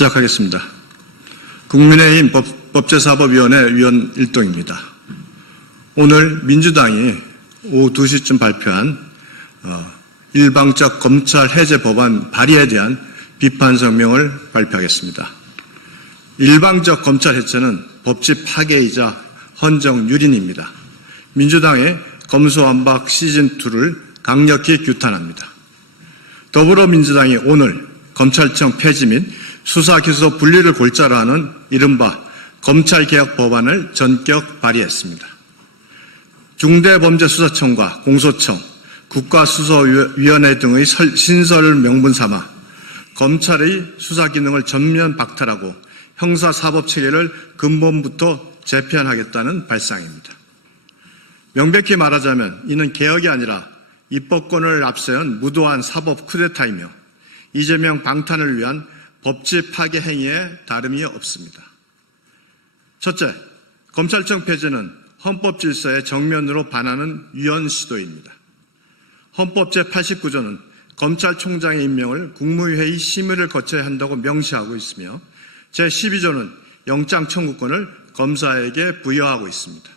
시작하겠습니다. 국민의힘 법제사법위원회 위원 일동입니다. 오늘 민주당이 오후 2시쯤 발표한 일방적 검찰 해제 법안 발의에 대한 비판 성명을 발표하겠습니다. 일방적 검찰 해체는 법치 파괴이자 헌정 유린입니다. 민주당의 검소완박 시즌2를 강력히 규탄합니다. 더불어민주당이 오늘 검찰청 폐지 및 수사기소 분리를 골자로 하는 이른바 검찰개혁 법안을 전격 발의했습니다. 중대범죄수사청과 공소청, 국가수사위원회 등의 신설을 명분 삼아 검찰의 수사기능을 전면 박탈하고 형사사법체계를 근본부터 재편하겠다는 발상입니다. 명백히 말하자면 이는 개혁이 아니라 입법권을 앞세운 무도한 사법 쿠데타이며 이재명 방탄을 위한 법치 파괴 행위에 다름이 없습니다. 첫째, 검찰청 폐지는 헌법 질서에 정면으로 반하는 위헌 시도입니다. 헌법 제89조는 검찰총장의 임명을 국무회의 심의를 거쳐야 한다고 명시하고 있으며 제12조는 영장 청구권을 검사에게 부여하고 있습니다.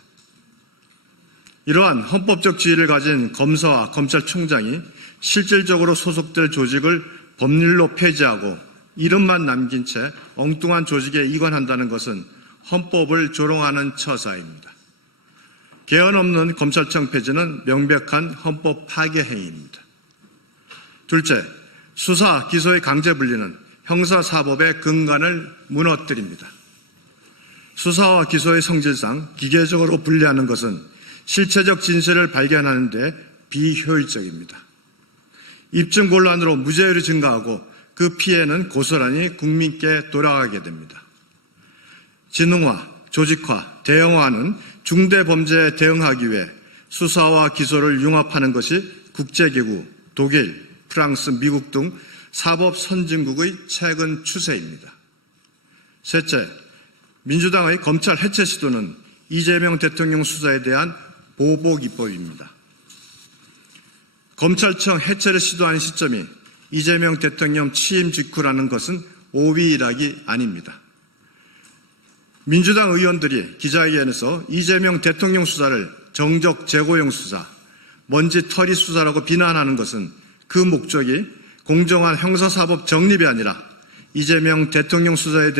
이러한 헌법적 지위를 가진 검사와 검찰총장이 실질적으로 소속될 조직을 법률로 폐지하고 이름만 남긴 채 엉뚱한 조직에 이관한다는 것은 헌법을 조롱하는 처사입니다. 개헌 없는 검찰청 폐지는 명백한 헌법 파괴 행위입니다. 둘째, 수사, 기소의 강제 분리는 형사사법의 근간을 무너뜨립니다. 수사와 기소의 성질상 기계적으로 분리하는 것은 실체적 진실을 발견하는 데 비효율적입니다. 입증 곤란으로 무죄율이 증가하고 그 피해는 고스란히 국민께 돌아가게 됩니다. 지능화, 조직화, 대형화는 중대범죄에 대응하기 위해 수사와 기소를 융합하는 것이 국제기구, 독일, 프랑스, 미국 등 사법 선진국의 최근 추세입니다. 셋째, 민주당의 검찰 해체 시도는 이재명 대통령 수사에 대한 보복 입법입니다. 검찰청 해체를 시도한 시점이 이재명 대통령 취임 직후라는 것은 오비일학이 아닙니다. 민주당 의원들이 기자회견에서 이재명 대통령 수사를 정적 제고용 수사, 먼지털이 수사라고 비난하는 것은 그 목적이 공정한 형사사법 정립이 아니라 이재명 대통령 수사에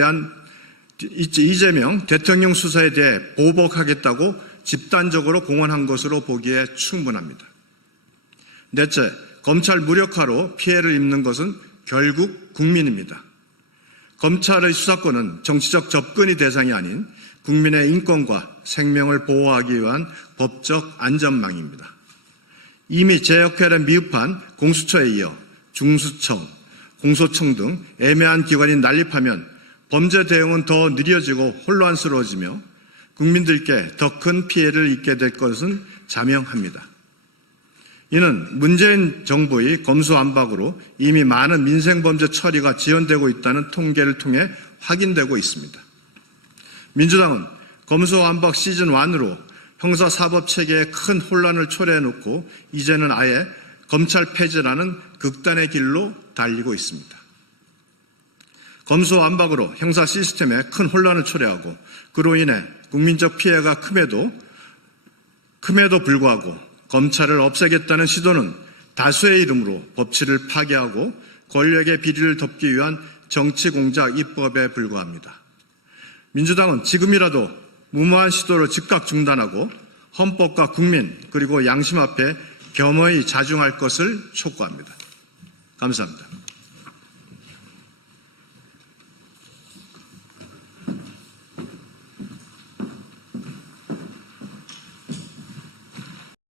대해 보복하겠다고 집단적으로 공언한 것으로 보기에 충분합니다. 넷째, 검찰 무력화로 피해를 입는 것은 결국 국민입니다. 검찰의 수사권은 정치적 접근이 대상이 아닌 국민의 인권과 생명을 보호하기 위한 법적 안전망입니다. 이미 제 역할에 미흡한 공수처에 이어 중수청, 공소청 등 애매한 기관이 난립하면 범죄 대응은 더 느려지고 혼란스러워지며 국민들께 더 큰 피해를 입게 될 것은 자명합니다. 이는 문재인 정부의 검수완박으로 이미 많은 민생범죄 처리가 지연되고 있다는 통계를 통해 확인되고 있습니다. 민주당은 검수완박 시즌1으로 형사사법체계에 큰 혼란을 초래해놓고 이제는 아예 검찰 폐지라는 극단의 길로 달리고 있습니다. 검수완박으로 형사 시스템에 큰 혼란을 초래하고 그로 인해 국민적 피해가 큼에도 불구하고 검찰을 없애겠다는 시도는 다수의 이름으로 법치를 파괴하고 권력의 비리를 덮기 위한 정치 공작 입법에 불과합니다. 민주당은 지금이라도 무모한 시도를 즉각 중단하고 헌법과 국민 그리고 양심 앞에 겸허히 자중할 것을 촉구합니다. 감사합니다.